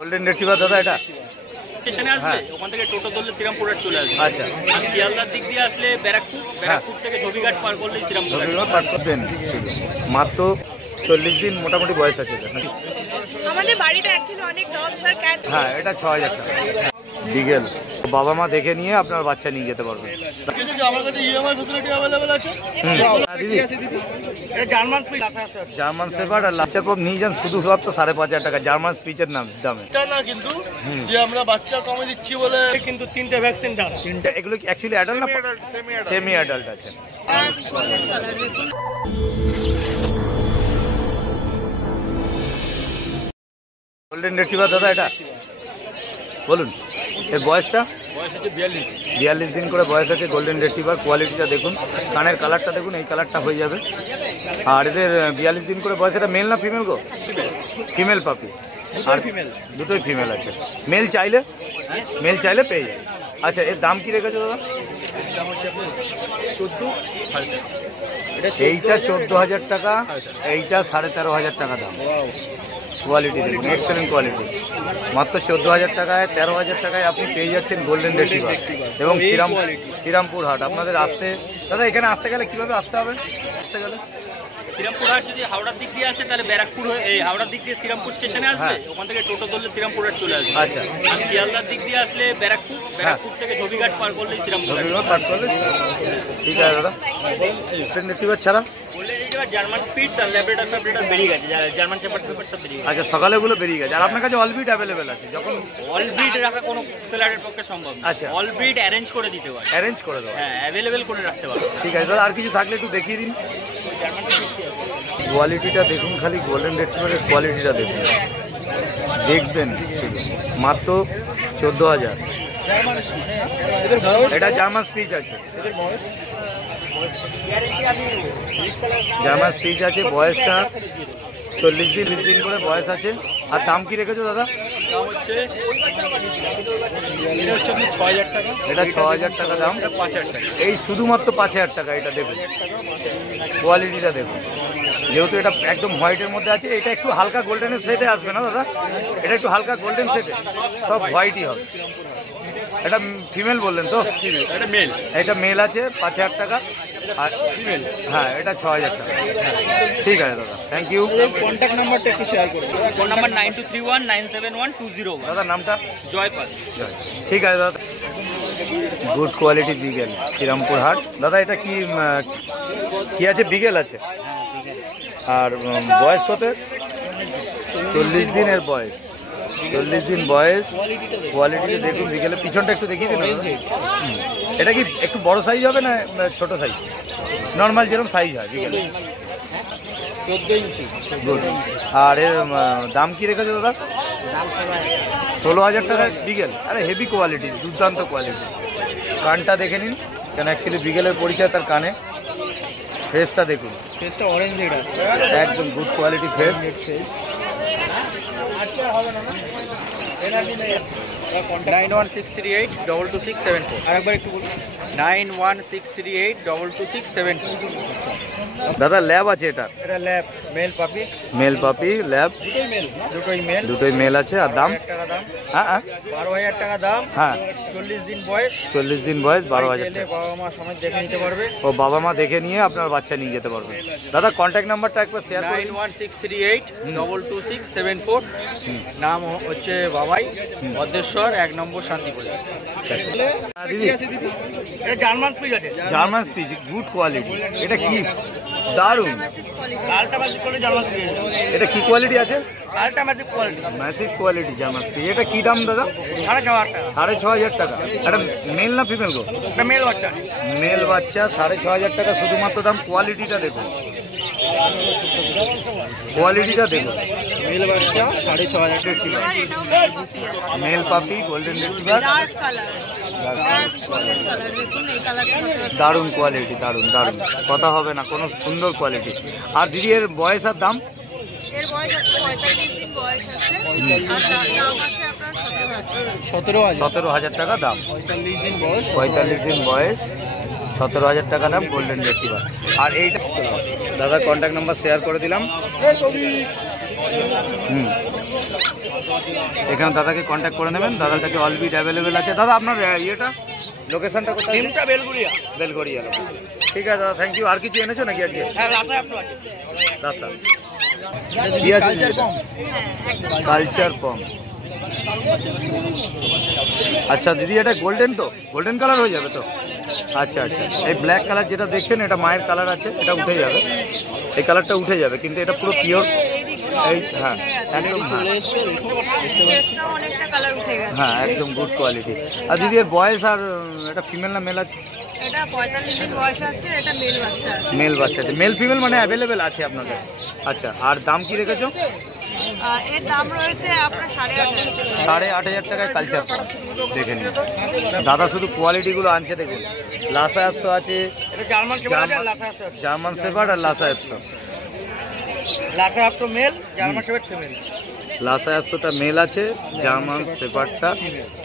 Golden retriever দাদা এটা স্টেশনে আসবে ওখান থেকে টোটো ধরলে শ্রীরামপুর চলে আসবে। আচ্ছা, আর শিয়ালদার দিক দিয়ে আসলে ব্যারাকপুর থেকে ধোবিঘাট পার করলে শ্রীরামপুর। পার করবেন শুধু মাত্র 40 দিন মোটামুটি বয়স আছে এটা। আমাদের বাড়িতে অ্যাকচুয়ালি অনেক ডগস আর ক্যাট। হ্যাঁ, এটা 6000 টাকা বিগেল। বাবা মা দেখে নিয়ে আপনার বাচ্চা নিয়ে যেতে পারবেন। আমার কাছে ইএমআই ফ্যাসিলিটি अवेलेबल আছে। দিদি এটা জার্মান স্পিচ জার্মান শেফার্ড আর লাচ্চার পপ নিয়ে যান শুধু মাত্র 5500 টাকা জার্মান স্পিচের দামে। এটা না কিন্তু যে আমরা বাচ্চা কমে দিচ্ছি বলে কিন্তু 3টে ভ্যাকসিন দাও। তিনটা এগুলো কি অ্যাকচুয়ালি অ্যাডাল্ট না সেমি অ্যাডাল্ট আছে? গোল্ডেন রেট্রিভার দাদা এটা বলুন, এর বয়সটা? বয়স হচ্ছে 42 দিন করে বয়স আছে। গোল্ডেন রেট্রিভার কোয়ালিটিটা দেখুন, কানের কালারটা দেখুন, এই কালারটা হয়ে যাবে। আর এদের 42 দিন করে বয়স। এটা মেল না ফিমেল গো? ফিমেল পাপি। আর দুটোই ফিমেল আছে। মেল চাইলে পেয়ে যাবে। আচ্ছা, এর দাম কি রেখেছো দাদা? এইটা 14,000 টাকা, এইটা 13,500 টাকা দাম। কোয়ালিটি দেখুন, এক্সেলেন্ট কোয়ালিটি। মাত্র 14,000 টাকায় 13,000 টাকায় আপনি পেয়ে যাচ্ছেন গোল্ডেন রেট্রিভার। এবং শ্রীরামপুর হাট আপনাদের আসতে, দাদা এখানে আসতে গেলে কিভাবে আসতে হবে? আসতে গেলে শ্রীরামপুর হাট যদি হাওড়ার দিক দিয়ে আসে তাহলে ব্যারাকপুর এই হাওড়ার দিক দিয়ে শ্রীরামপুর স্টেশনে আসবে ওখান থেকে টোটো ধরলে শ্রীরামপুর চলে আসবে। আচ্ছা, আর শিয়ালদার দিক দিয়ে আসলে ব্যারাকপুর থেকে ধোবিঘাট পার করলে শ্রীরামপুর। পাঠ করলে ঠিক আছে দাদা। গোল্ডেন রেট্রিভার ছাড়া জার্মান স্পিড আর ল্যাব্রাডর বেরিয়ে গেছে, জার্মান শেপার্ড সব বেরিয়ে গেছে। আচ্ছা, সকালে ওগুলো বেরিয়ে গেছে। আর আপনার কাছে অলবিট অ্যাভেলেবেল আছে? যখন অলবিট রাখা কোনো সেলারের পক্ষে সম্ভব না। আচ্ছা, অলবিট অ্যারেঞ্জ করে দিতে পারে। অ্যারেঞ্জ করে দেবো। হ্যাঁ, অ্যাভেলেবেল করে রাখতে পারবে। ঠিক আছে দাদা, আর কিছু থাকলে একটু দেখিয়ে দিন। কোয়ালিটিটা দেখুন, খালি গোল্ডেন রেট্রিভারের কোয়ালিটিটা দেখুন, দেখবেন শুধু। মাত্র 14,000। এটা জার্মান স্পিচ আছে। জার্মান স্পিচ আছে। বয়সটা 40 দিন করে বয়স আছে। আর দাম কি রেখেছো দাদা? এটা 6,000 টাকা দাম। এই শুধুমাত্র 5,000 টাকা। এটা দেখুন, কোয়ালিটিটা দেখুন। যেহেতু এটা একদম হোয়াইটের মধ্যে আছে, এটা একটু হালকা গোল্ডেনের সেটে আসবে না দাদা? এটা একটু হালকা গোল্ডেন সেটে, সব হোয়াইটই হবে। এটা ফিমেল বললেন তো? এটা মেল। এটা মেল আছে 5,000 টাকা। আর ফিমেল, হ্যাঁ, এটা 6,000 টাকা। ঠিক আছে দাদা, থ্যাংক ইউ। কন্ট্যাক্ট নাম্বারটা একটু শেয়ার করুন। Phone number 9231971201। দাদা নামটা? জয়পাল। ঠিক আছে দাদা। গুড কোয়ালিটি বিগেল, শ্রীরামপুর হাট। দাদা এটা কি আছে? বিগেল আছে। আর বয়স কত? 40 দিনের বয়স। 40 দিন বয়স। কোয়ালিটিটা দেখুন বিকেলে। পিছনটা একটু দেখিয়ে দিন। এটা কি একটু বড় সাইজ হবে না ছোট সাইজ? নর্মাল যেরকম সাইজ হয় বিকেলে। 14 ইঞ্চি। গুড। আর এর দাম কি রেখেছো দাদা? 16,000 টাকা বিকেল। আরে হেভি কোয়ালিটি, দুর্দান্ত কোয়ালিটি। কানটা দেখে নিন, কেন অ্যাকচুয়ালি বিকেলের পরিচয় তার কানে। ফেসটা দেখুন, ফেসটা অরেঞ্জ রেড আছে, একদম গুড কোয়ালিটি ফেস। 9163822674। আরেকবার একটু বলুন। 9163822674। দাদা ল্যাব আছে এটা? এটা ল্যাব মেল পাপি। মেল পাপি ল্যাব, দুটোই মেল আছে। আর দাম? টাকা দাম। হ্যাঁ, 12,000 টাকা দাম। হ্যাঁ, 40 দিন বয়স। 40 দিন বয়স, 12,000 টাকা। বাবা মা সময় দেখে নিতে পারবে। ও বাবা মা দেখে নিয়ে আপনার বাচ্চা নিয়ে যেতে পারবে। দাদা কন্ট্যাক্ট নাম্বারটা একবার শেয়ার করুন। 9163822674। নাম হচ্ছে বাবাই, ভদ্রেশ্বর 1 নম্বর শান্তিপুর। দিদি এটা জার্মান স্পিচ আছে। German spitz, good quality. এটা কি দারুণ। Ultramassive quality German spitz. এটা কি কোয়ালিটি আছে? Ultramassive quality. Massive quality German spitz. এটা কি দাম দাদা? 6,500 টাকা। 6,500 টাকা। এটা মেল না ফিমেল গো? এটা মেল বাচ্চা। মেল বাচ্চা, 6,500 টাকা শুধুমাত্র দাম। কোয়ালিটিটা দেখুন, কোয়ালিটিটা দেখুন। মেল বাচ্চা 6,500 টাকা। মেল পাপি golden retriever, dark colour, golden colour দেখুন, এই কালারটা দারুণ কোয়ালিটি, দারুণ দারুণ, কথা হবে না, কোনো সুন্দর কোয়ালিটি। আর দিদি এর বয়স আর দাম? এর বয়স আছে 45 দিন বয়স আছে। আর দাম আছে আপনার 17,000। 17,000 টাকা দাম। 45 দিন বয়স। 45 দিন বয়স, 17,000 টাকা দাম গোল্ডেন রেট্রিভার। আর এইটা দাদা কন্ট্যাক্ট নাম্বার শেয়ার করে দিলাম। এখানে দাদাকে কন্ট্যাক্ট করে নেবেন, দাদার কাছে অল বিট অ্যাভেলেবেল আছে। দাদা আপনার ইয়েটা লোকেশনটা কোথায়? টিমটা বেলগুড়িয়া। বেলগড়িয়া লোকেশন। ঠিক আছে দাদা, থ্যাংক ইউ। আর কিছু এনেছো নাকি আজকে? হ্যাঁ, রাতে আপনার আছে। দাদা কি আছে? কালচার পম। আচ্ছা দিদি, এটা গোল্ডেন তো? গোল্ডেন কালার হয়ে যাবে তো? আচ্ছা আচ্ছা, এই ব্ল্যাক কালার যেটা দেখছেন এটা মায়ের কালার আছে, এটা উঠে যাবে, এই কালারটা উঠে যাবে, কিন্তু এটা পুরো পিওর। এই হ্যাঁ একদম, হ্যাঁ একদম গুড কোয়ালিটি। আর দিদি এর বয়স আর এটা ফিমেল না মেল আছে? এটা 45 দিন বয়স আছে, এটা মেল বাচ্চা আছে। মেল বাচ্চা আছে, মেল ফিমেল মানে অ্যাভেলেবেল আছে আপনার কাছে? আচ্ছা, আর দাম কি রেখেছো? এর দাম রয়েছে আপনার 8,500। 8,500 টাকায় কালচার পাম। দেখে নিন দাদা, শুধু কোয়ালিটিগুলো আনছে দেখুন। লাসা অ্যাপসো আছে, এটা জার্মান শেপার্ড আছে, লাসা আছে। জার্মান শেপার্ড আর লাসা অ্যাপসো। লাসা আছে male, German shepherd female. Lhasa অ্যাপসোটা মেল আছে, জার্মান শেপার্ডটা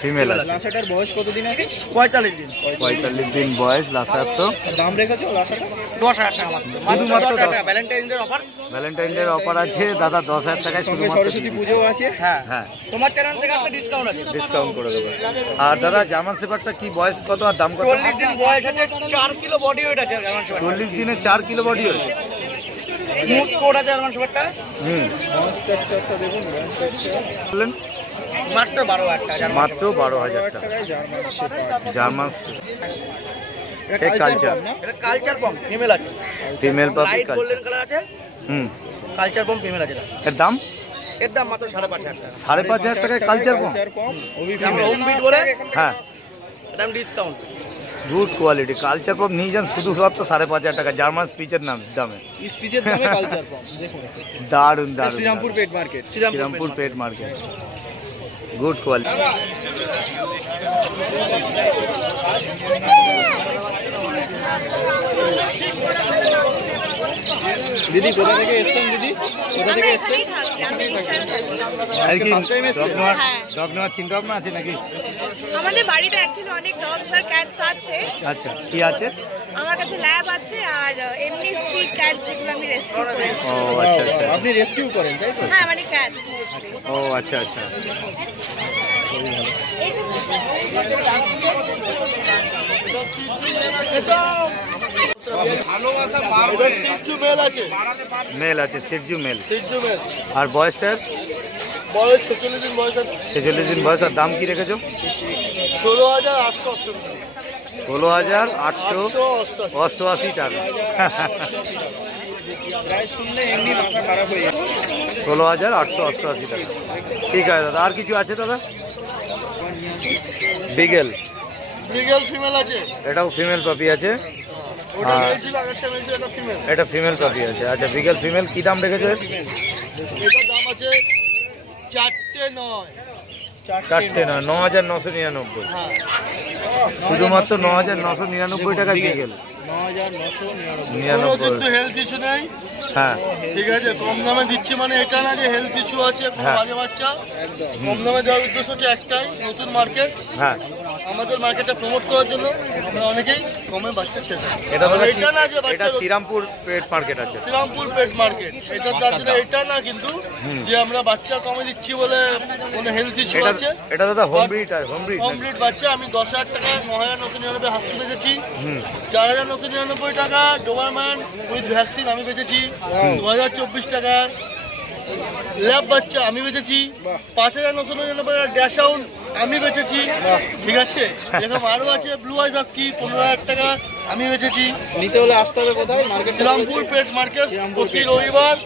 ফিমেল আছে। লাসাটার বয়স কতদিন আছে? 45 দিন। 45 দিন বয়স লাসা অ্যাপসো। দাম রেখেছো লাসাটা? 10,000 টাকা মাত্র। শুধুমাত্র 10। Valentine day offer. Valentine day offer আছে দাদা, 10,000 টাকায় শুধুমাত্র। সরস্বতী পুজোও আছে। হ্যাঁ হ্যাঁ, তোমার চ্যানেল থেকে একটা ডিসকাউন্ট আছে। ডিসকাউন্ট করে দেবো। আর দাদা জার্মান শেপার্ডটা কি বয়স কত আর দাম কত? 40 দিন বয়স আছে, 4 কিলো বডি ওয়েট আছে জার্মান শেপার্ড। 40 দিনে 4 kilo body weight. Smooth code আছে জার্মান শেপার্ডটা। স্ট্রাকচারটা দেখুন, বললেন মাত্র 12,000 টাকা। মাত্র 12,000 টাকা জার্মান কালচার। এটা কালচার পম ফিমেল আছে, ফিমেল পাপি লাইট কালচার। গোল্ডেন কালার আছে। কালচার পম ফিমেল আছে। এর দাম? এর দাম মাত্র 5,500 টাকা। 5,500 টাকায় কালচার পম। আমরা হোম বিট বলে হ্যাঁ, দাম ডিসকাউন্ট। গুড কোয়ালিটি কালচার পম নিয়ে যান শুধুমাত্র 5,500 টাকা জার্মান স্পিচের দামে। স্পিচের দামে কালচার পম দেখুন, দারুন দারুন। Shrirampur pet market. Shrirampur pet market, good quality. দিদি কোথা থেকে এসেছেন? দিদি কোথা থেকে এসেছেন? আর কি হ্যাঁ। ডগ নেওয়ার চিন্তা ভাবনা আছে নাকি? আমাদের বাড়িতে অ্যাকচুয়ালি অনেক ডগস আর ক্যাটস আছে। আচ্ছা, কি আছে? আমার কাছে ল্যাব আছে আর এমনি স্ট্রিট ক্যাটস যেগুলো আমি রেস্কিউ করেছি। ও আচ্ছা আচ্ছা, আপনি রেস্কিউ করেন তাই তো? হ্যাঁ, মানে ক্যাটস মোস্টলি। ও আচ্ছা আচ্ছা। মেল আছে, সিজু মেল। আর বয়সটার? বয়স 46 দিন বয়স আছে। 46 দিন বয়স। আর দাম কি রেখেছো? 16,888 16,888 টাকা। 16,888 টাকা। ঠিক আছে দাদা, আর কিছু আছে দাদা? বিগেল ফিমেল আছে। এটাও ফিমেল পাপি আছে। এটা ফিমেল পাপি আছে। আচ্ছা, বিগেল ফিমেল কি দাম রেখেছো? এটার দাম আছে 4,900। 9,999। শুধুমাত্র 9,999 টাকা বিগেল। 9,999। হেলথ ইস্যু নেই। হ্যাঁ ঠিক আছে, কম দামে দিচ্ছি মানে এটা না যে হেলথ ইস্যু আছে কোনো হ্যাঁ। বাজে বাচ্চা। কম দামে দেওয়ার উদ্দেশ্য হচ্ছে একটাই, নতুন মার্কেট। হ্যাঁ, আমাদের মার্কেটটা প্রমোট করার জন্য আমরা অনেকেই কমে বাচ্চা চেষ্টা করি। এটা দাদা এটা না যে এটা বাচ্চা শ্রীরামপুর পেট মার্কেট আছে। Shrirampur pet market. এটা তার জন্য এটা না কিন্তু যে আমরা বাচ্চা কমে দিচ্ছি বলে কোনো হেলথ ইস্যু এটা আছে। এটা দাদা home breed, home breed. Home breed বাচ্চা আমি 10,000 টাকা 9,999 হাস্কি বেচেছি। হুম 4,999 টাকা ডোবারম্যান উইথ ভ্যাকসিন আমি বেচেছি। 2,024 টাকা ল্যাব বাচ্চা আমি বেচেছি। 5,999 টাকা ড্যাশ আউট আমি বেচেছি। ঠিক আছে, এরকম আরও আছে ব্লু আইস হাস্কি 15,000 টাকা আমি বেচেছি। নিতে হলে আসতে হবে কোথায়? মার্কেট, শ্রীরামপুর পেট মার্কেট, প্রতি রবিবার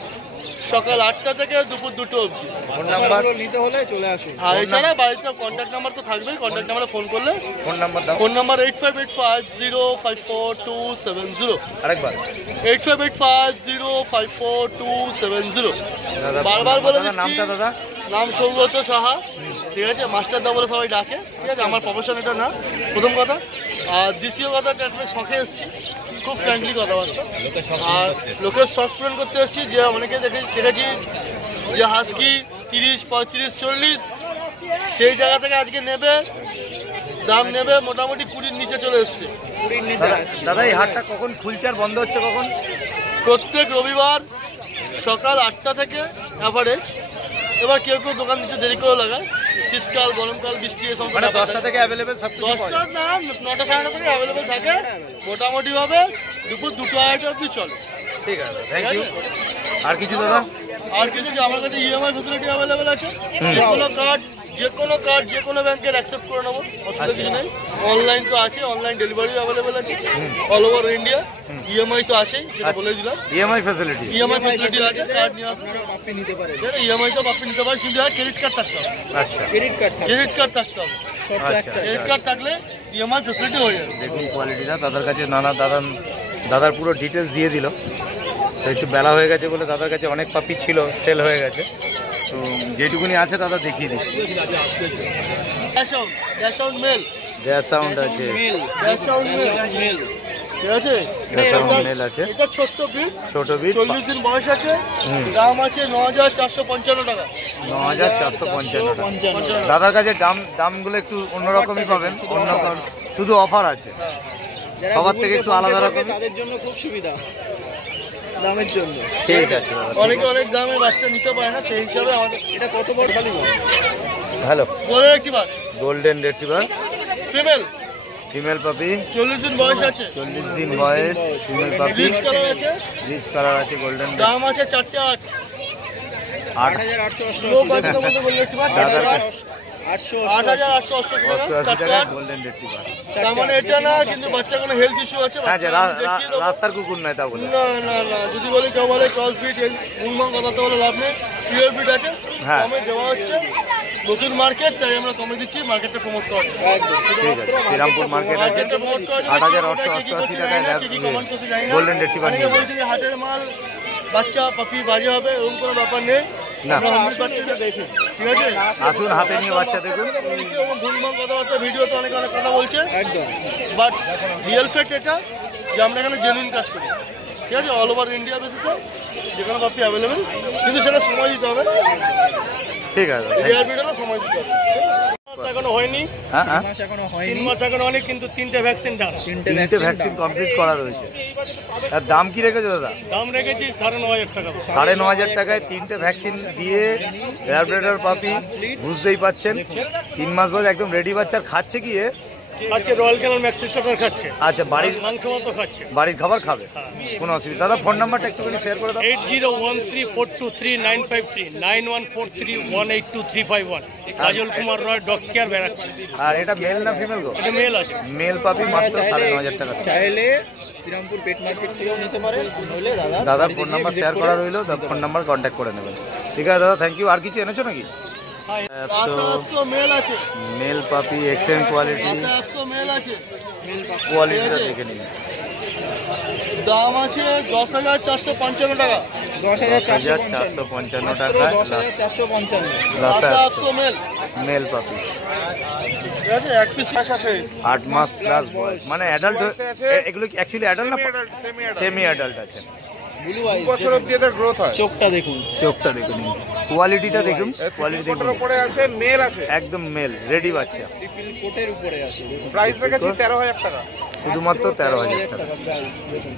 সকাল 8টা থেকে দুপুর 2টো অবধি। ফোন নাম্বার নিতে হলে চলে আসুন। আর এছাড়া বাড়িতে কন্ট্যাক্ট নাম্বার তো থাকবেই, কন্ট্যাক্ট নাম্বারে ফোন করলে। ফোন নাম্বার দাও। Phone number 8585054270। আরেকবার 8585054270। দাদা বারবার বলে দাদা নামটা দাদা? নাম সৌগত সাহা। ঠিক আছে, মাস্টার দা বলে সবাই ডাকে। ঠিক আছে, আমার প্রফেশন এটা না, প্রথম কথা। আর দ্বিতীয় কথা, একটা শখে এসেছি, খুব ফ্র্যাঙ্কলি কথাবার্তা। আর লোকের শখ পূরণ করতে এসেছি। যে অনেকে দেখেছি যে হাস্কি 30, 35, 40, সেই জায়গা থেকে আজকে নেবে, দাম নেবে মোটামুটি 20-র নিচে চলে এসছে। দাদা এই হাটটা কখন খুলছে আর বন্ধ হচ্ছে কখন? প্রত্যেক রবিবার সকাল 8টা থেকে অ্যাভারেজ। এবার কেউ কেউ দোকান দিতে দেরি করে লাগায়, শীতকাল গরমকাল বৃষ্টি এসব মানে 10টা থেকে অ্যাভেলেবেল সব কিছু পাওয়া 10টা যায়। না 9টা 9:30 থেকে অ্যাভেলেবেল থাকে মোটামুটি ভাবে, দুপুর 2টো 2:30 অবধি চলে। ঠিক আছে, থ্যাংক ইউ। আর কিছু দাদা? আর কিছু কি আমার কাছে ইএমআই ফ্যাসিলিটি অ্যাভেলেবেল আছে, যে কোনো কার্ড যে কোনো ব্যাংকের অ্যাকসেপ্ট করে নেবো, অসুবিধা কিছু নেই। অনলাইন তো আছে, অনলাইন ডেলিভারিও অ্যাভেলেবেল আছে অল ওভার ইন্ডিয়া। ইএমআই তো আছেই, যেটা বলে দিলাম। EMI facility? ইএমআই ফ্যাসিলিটি আছে, কার্ড নিয়ে আপনারা আপনি নিতে পারেন। ইএমআই তো আপনি নিতে পারেন, কিন্তু ক্রেডিট কার্ড থাকতে হবে। আচ্ছা, ক্রেডিট কার্ড থাকতে হবে। আচ্ছা, ক্রেডিট কার্ড থাকলে ইএমআই ফ্যাসিলিটি হয়ে যাবে। দেখুন কোয়ালিটিটা দাদার কাছে, দাদার পুরো ডিটেলস দিয়ে দিল। তো একটু বেলা হয়ে গেছে বলে দাদার কাছে অনেক পাপি ছিল, সেল হয়ে গেছে। তো যেটুকুনি আছে দাদা দেখিয়ে দিচ্ছি। ড্যাশ আউট মেল, গ্যাস সাউন্ড আছে, ড্যাশ আউট মেল, ঠিক আছে। গ্যাস সাউন্ড মেল আছে, এটা ছোট্ট বিট, ছোট বিট, 40 দিন বয়স আছে। হুম। দাম আছে 9,455 টাকা। 9,455 টাকা। দাদার কাছে দামগুলো একটু অন্যরকমই পাবেন, শুধু অফার আছে সবার থেকে একটু আলাদা রকম, তাদের জন্য খুব সুবিধা দামের জন্য। ঠিক আছে দাদা। অনেকে অনেক দামের বাচ্চা নিতে পারে না, সেই হিসাবে আমাদের এটা কত বড় খালি হ্যালো, বলে একটি বার গোল্ডেন রেট্রিভার ফিমেল, ফিমেল পাপি, 40 দিন বয়স আছে, 40 দিন বয়স, ফিমেল পাপি, রিচ কালার আছে, রিচ কালার আছে, গোল্ডেন। দাম আছে 4টা 8। 8,888 লো বাজেটের মধ্যে বললে একটি বার দাদার 8,888 টাকা। 88 টাকা 4টা 8। Golden retriever. তার মানে এটা না, কিন্তু বাচ্চা কোনো হেলথ ইস্যু আছে, হ্যাঁ, যে বাচ্চা আমি দেখিয়ে দেবো। রাস্তার কুকুর নয় তা বলে। না না না, যদি বলে কেউ বলে ক্রস বিট মুংমাং, কথা তো বলে লাভ নেই। পিওর বিট আছে, হ্যাঁ। কমে দেওয়া হচ্ছে। নতুন মার্কেট, তাই আমরা কমে দিচ্ছি, মার্কেটটা প্রমোট করা হচ্ছে। ঠিক আছে, শ্রীরামপুর মার্কেট আছে, 8,888 টাকায় গোল্ডেন রেট্রিভার নিয়ে যাবে। বলছি যে হাটের মাল বাচ্চা পাপি বাজে হবে, এরকম কোনো ব্যাপার নেই। না। আমরা হামির বাচ্চাটা দেখি, ঠিক আছে। আসুন হাতে নিয়ে বাচ্চা দেখুন। ভুলভাল কথাবার্তা ভিডিওতে অনেক অনেক কথা বলছে, একদম। বাট রিয়েল ফ্যাক্ট এটা যে আমরা এখানে জেনুইন কাজ করি, ঠিক আছে। অল ওভার ইন্ডিয়া বেসিসে যেখানে পাপি অ্যাভেলেবেল, কিন্তু সেটা সময় দিতে হবে। ঠিক আছে, রিয়েল ভিডিওটা সময় দিতে হবে। এখনো হয়নি, হ্যাঁ হ্যাঁ, মাস এখনো 3 হয়নি, মাস এখনো অনেক, কিন্তু 3টে ভ্যাকসিন ডান। 3টে ভ্যাকসিন কমপ্লিট করা রয়েছে। আর দাম কি রেখেছো দাদা? দাম রেখেছি 9,500 টাকা। 9,500 টাকায় 3টে ভ্যাকসিন দিয়ে ল্যাবরেটর পাপি, বুঝতেই পাচ্ছেন 3 মাস বয়স, একদম রেডি বাচ্চা। আর খাচ্ছে কি এ? আজকে রয়্যাল ক্যানেল ম্যাক্সি চটার খাচ্ছে, আচ্ছা, মাংস মতো খাচ্ছে। বাড়ির খাবার খাবে, কোনো অসুবিধা। দাদা ফোন নাম্বারটা একটুখানি শেয়ার করে দাও। 8013423953, 9143182351। কাজল কুমার রয়, ডগ কেয়ার, ব্যারাকপুর। আর এটা মেল না ফিমেল গো? এটা মেল আছে। মেল পাপি মাত্র 9,500 টাকা। চাইলে শ্রীরামপুর পেট মার্কেট থেকেও নিতে পারেন, নইলে দাদার ফোন নাম্বার শেয়ার করা রইলো, ফোন নাম্বার কন্ট্যাক্ট করে নেবেন। ঠিক আছে দাদা, থ্যাংক ইউ। আর কিছু এনেছো নাকি? মেল আছে, মেল পাপি, এক্সেলেন্ট কোয়ালিটি, মেল আছে, কোয়ালিটিটা দেখে নিন। দাম আছে 10,455 টাকা। 10,455 টাকা 10,455। মেল মেল পাপি, ঠিক আছে। এক পিস আছে, 8 মাস প্লাস বয়স, মানে অ্যাডাল্ট। এগুলো কি অ্যাকচুয়ালি অ্যাডাল্ট না সেমি অ্যাডাল্ট আছে? ব্লু আই, বছর অবধি এদের গ্রোথ হয়। চোখটা দেখুন, চোখটা দেখুন, কোয়ালিটিটা দেখুন, কোয়ালিটি দেখুন, উপরে আছে মেল আছে, একদম মেল রেডি বাচ্চা। ট্রিপল কোটের উপরে আছে, দেখুন। প্রাইস রেখেছি 13,000 টাকা। শুধুমাত্র 13,000 টাকা। প্রাইস দেখুন,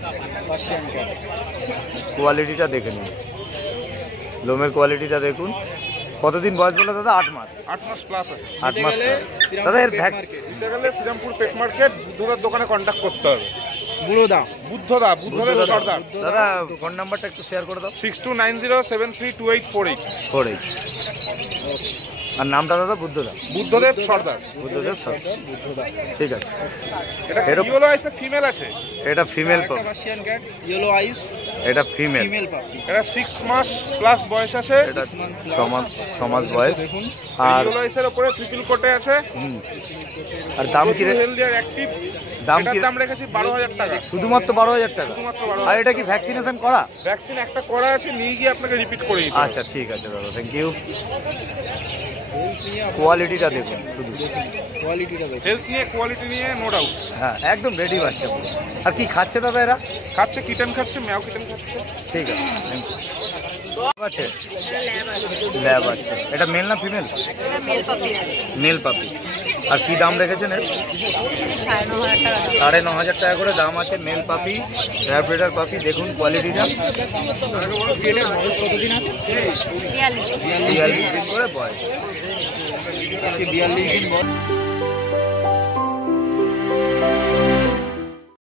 পার্সিয়ান ক্যাট। কোয়ালিটিটা দেখে নিন, লোমের কোয়ালিটিটা দেখুন। কতদিন বয়স বলে দাদা? 8 মাস। 8 মাস প্লাস আছে। 8 মাস plus। দাদা এর ভ্যাক দিতে গেলে শ্রীরামপুর পেট মার্কেট বুদ্ধদার দোকানে কন্ট্যাক্ট করতে হবে। বুড়োদা, বুদ্ধদেব সর্দার। দাদা ফোন নাম্বারটা একটু শেয়ার করে দাও। 6290732848। 48। আর নামটা দাদা? বুদ্ধদা। বুদ্ধদেব সর্দার। বুদ্ধদেব স্যার, ঠিক আছে। এটা এরকম- কি হলো, আছে ফিমেল আছে। এটা ফিমেল একটা পাপি, পার্সিয়ান ক্যাট, ইয়েলো আইস, এটা ফিমেল। ফিমেল পাপি। এটা 6 মাস প্লাস বয়স আছে। এটা 6 মাস বয়স। আর ইয়েলো আইসের উপরে ট্রিপল কোটে আছে। হুম, আর দাম কি রে- হেলদি আর অ্যাক্টিভ। দাম এটার কি? দাম রেখেছি 12,000 টাকা। শুধুমাত্র 12,000 টাকা। শুধুমাত্র 12,000। আর এটা কি ভ্যাকসিনেশন করা? ভ্যাকসিন একটা করা আছে, নিয়ে গিয়ে আপনাকে রিপিট করে দিতে হবে। আচ্ছা ঠিক আছে দাদা, থ্যাংক ইউ। কোয়ালিটিটা দেখুন শুধু, কোয়ালিটিটা দেখুন। হেলথ নিয়ে কোয়ালিটি নিয়ে নো ডাউট। হ্যাঁ একদম রেডি বাচ্চা পুরো। আর কি খাচ্ছে দাদা এরা? খাচ্ছে কিটেন, খাচ্ছে ম্যাও কিটেন খাচ্ছে। ঠিক আছে, থ্যাংক ইউ। আছে ল্যাব আছে। এটা মেল না ফিমেল? এটা মেল পাপি আছে। মেল পাপি। আর কি দাম রেখেছেন এর? 9,500 টাকা করে দাম আছে। মেল পাপি, ল্যাব্রাডর পাপি, দেখুন কোয়ালিটিটা। এটার বয়স কতদিন আছে? 42 42 দিন করে বয়স। আজকে 42 দিন বয়স।